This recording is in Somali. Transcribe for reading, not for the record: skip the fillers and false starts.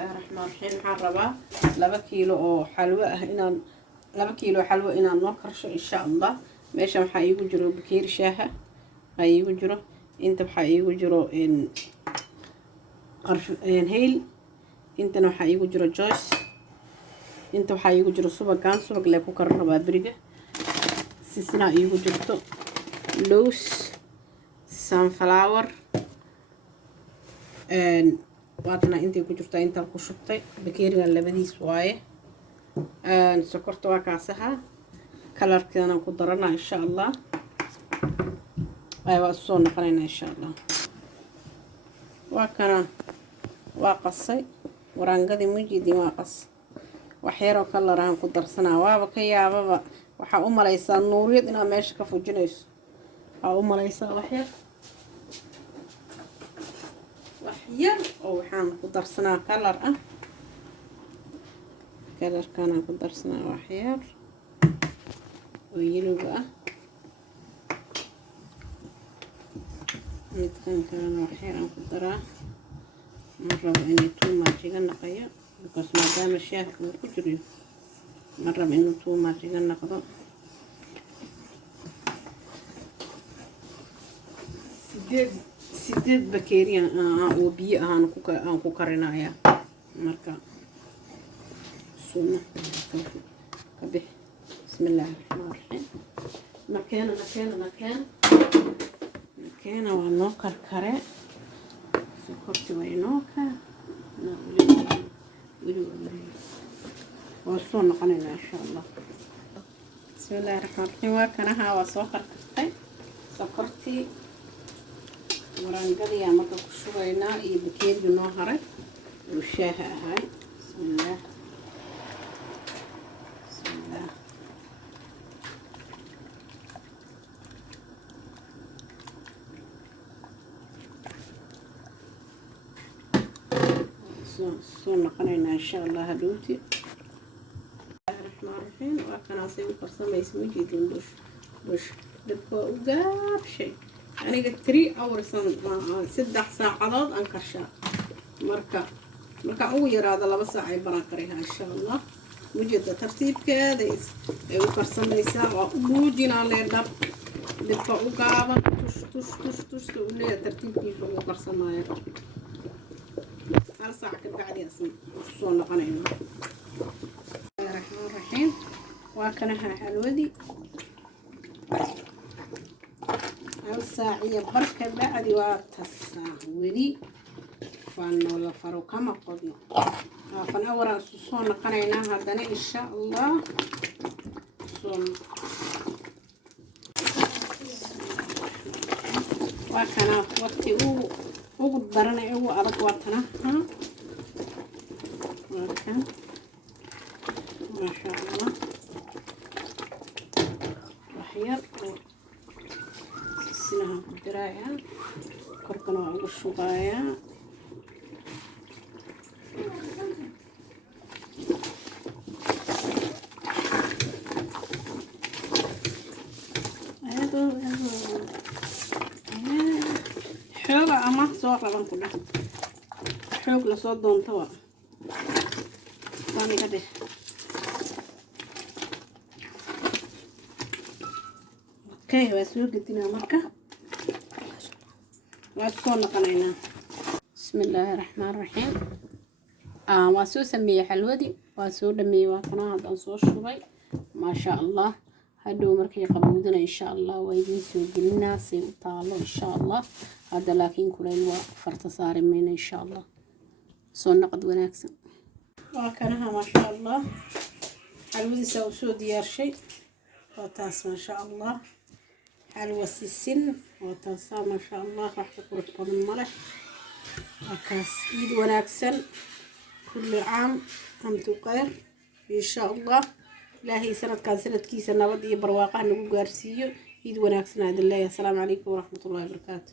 الرحمن الرحيم حربا 2 كيلو oo xalwo ah inaan 2 كيلو xalwo inaan noo karsho insha Allah meesha waxa iigu jiro bakeer shaaha ay iigu jiro inta waxa iigu jiro heel inta waxa iigu jiro joys inta waxa iigu jiro subag la ku karin raba bariga sisna iigu jirto loos sunflower waatana intii ku jirta inta ku shubtay bakeeriga labadiis waaye sokorta waa kaasaha kalarkeena ku darana insha Allah ay waa soo noqonayna insha Allah waa qasay waraangadii mujidi waa qas wax yar oo kalar aan ku darsanaa waaba ka yaababa waxa u malaysaa nuuriyad inaa meesha ka fujinayso waxa u malaysaa wax yar oo waxaan ku darsanaa kalar ah kalarkana ku darsanaa wax yar oo yellow ah midkan kalena wax yar aan ku daraa marraba inay too much iga naqayo because maadaama shaaha uu ku jiro marraba inuu too much iga naqdo sideed bakeeri oo biyo aan ku karinaya marka sunna kabix bismillaah rahmaan rahiim makeena waa noo karkare sokorti way noo waa soo noqonayna insha Allah bismillaah rahmaan rahiim waa kanaha waa soo karkartay sokorti waraangadii aan marka ku shubaynaa iyo bakeeriga noo haray oo shaaha ahay bismillaah soo noqonaynaa insha Allah hadhowti الرحمن الرحيم وكان أصيب فرصة ما يسمي جدًا بش دبوا وجاب شيء أنا قلت 3 hours 6 ساعات أنكرشها مركا أول هذا الله بس عيب براكريها إن شاء الله وجد ترتيب كذا وفرصة ما يساوي موجنا لدب دبوا وجاب تش ولا ترتيب كيف وفرصة ما يرى هل ساعة كده قاعد يسمع صون قناعنا الرحمن الرحيم وكانها حلودي الساعية بركة بعد واتساوي فانو لفرو كما قضي فنورا صون قناعنا هذا إن شاء الله صون وكان وقتي وقدرنا أرد وقتنا وكان ما شاء الله وحير سنها بدرايا كركنا وشقايا حوغا أما سوى ربان كله حوغ لصوت دون توا ثاني كده اوكي واسوق قدنا مركه واسكون قنينا بسم الله الرحمن الرحيم واسو سميه حلودي واسو دمي وكنا هذا سو شوي ما شاء الله هادو مركي قبودنا ان شاء الله ويدين سو جلنا سي طالو ان شاء الله هذا لكن كلين وفرت صار من ان شاء الله سو نقد وناكسن وكانها ما شاء الله حلودي سو ديار شيء وتاس ما شاء الله حلوة السن وتنسى ما شاء الله راح تكون قدم ملح وكاس إيد وناكسن كل عام أنتو خير إن شاء الله لا هي سنة كان سنة كيسة نبضي برواقع نقول قارسيو إيد وناكسن هذا الله السلام عليكم ورحمة الله وبركاته.